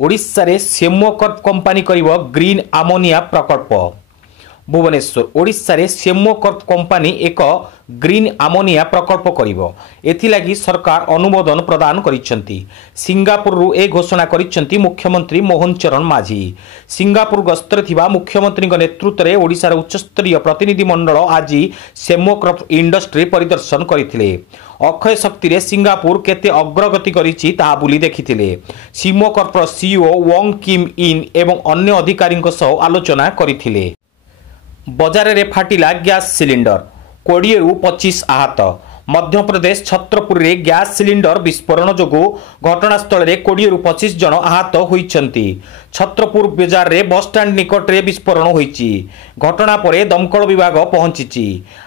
ओडिशा रे सेमोकर्प company करिवो green ammonia प्रकल्प। भुवनेश्वर ओडिशा रे सेमोकर्प कंपानी एक ग्रीन अमोनिया प्रकल्प करिवो। एथिलागी सरकार अनुमोदन प्रदान करिसेंती। सिंगापुर रु ए घोषणा करिसेंती मुख्यमंत्री मोहन चरण माझी। सिंगापुर गस्तर थिबा मुख्यमंत्री नेतृत्व में ओडिशार उच्चस्तरीय प्रतिनिधि मंडल आज सेमोकर्प इंडस्ट्री परिदर्शन करथिले। अक्षय शक्ति रे सिंगापुर केते अग्रगति करिछि ताहा बुली देखिथिले। सेमोकर्प सीईओ वोंग किम इन एवं अन्य अधिकारी सह आलोचना करथिले। बजार रे फाटिला गैस सिलिंडर 20 रु 25 आहत। मध्य प्रदेश छत्रपुर रे गैस सिलिंडर विस्फोरण जोगु घटनास्थल रे 20 रु 25 जन आहत होइछंती। छत्रपुर बाजार रे बस स्टैंड निकट रे विस्फोरण होइछि। घटना परे दमकल विभाग पहुंचिछि।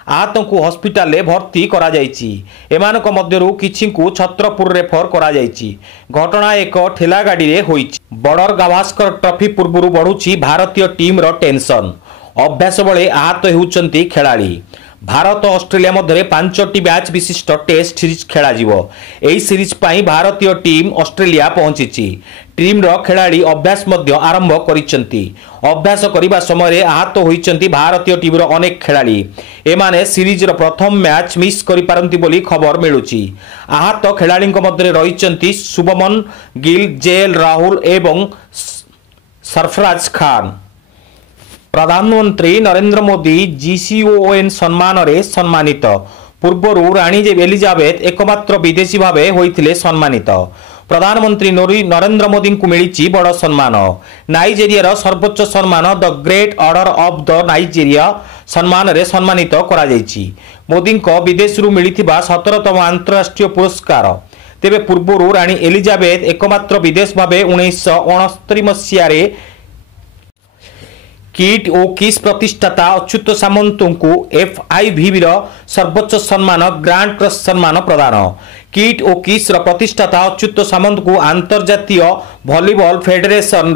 आहतों को हॉस्पिटल रे भर्ती करा जाइछि। एमानक मध्यरु किछिकु छत्रपुर रेफर करा जाइछि। घटना एक ठेला गाड़ी रे होइछि। बॉर्डर गावस्कर ट्रॉफी पूर्व बढ़ुछि भारतीय टीम रो टेंशन। अभ्यास बेले आहत होउचंती खेलाड़ी। भारत ऑस्ट्रेलिया मध्य 5टी मैच विशिष्ट टेस्ट सीरीज खेला जीवो। एही सीरीज पाई भारतीय टीम ऑस्ट्रेलिया पहुंची। टीम रो खेलाड़ी अभ्यास मध्य आरंभ करिसेंती। अभ्यास करिबा समय आहत होइचंती भारतीय टीम रो अनेक खेलाड़ी। एमाने सीरीज रो प्रथम मैच मिस करि पारंती बोली खबर मिलुची। आहत खेलाड़ी मध्य रहिचंती शुभमन गिल, जेएल राहुल एवं सरफराज खान। प्रधानमंत्री नरेंद्र मोदी जीसीओएन सम्मान रे सम्मानित। पूर्व रानी एलिजाबेथ एकमात्र विदेशी भावे होइथिले सम्मानित। प्रधानमंत्री नरेंद्र मोदी को मिली बड़ सम्मान। नाइजेरिया सर्वोच्च सम्मान the great order of the Nigeria सम्मान रे सम्मानित करा जायछि। मोदी को विदेश रु मिलिथिबा 17तम अंतरराष्ट्रीय पुरस्कार। तेबे पूर्व रानी एलिजाबेथ एकमात्र विदेश भावे 1969 मसीह रे किट ओ किस प्रतिष्ठाता अच्युत सामंत को FIVB सर्वोच्च सम्मान ग्रांड क्रॉस सम्मान प्रदान। किट ओ किस प्रतिष्ठाता अच्युत सामंत को अंतर्जातीय वॉलीबॉल फेडरेशन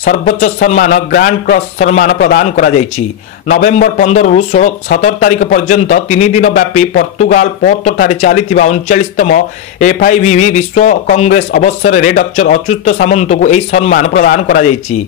सर्वोच्च सम्मान ग्रांड क्रॉस सम्मान प्रदान करा जायछि। नवेम्बर 15 रु 17 तारिख पर्यंत 3 दिन व्यापी पोर्तुगाल पोर्तो ठारे चलीथिबा 39तम FIVB विश्व कांग्रेस अवसर रे डॉक्टर अच्युत सामंत को एही सम्मान प्रदान करा जायछि।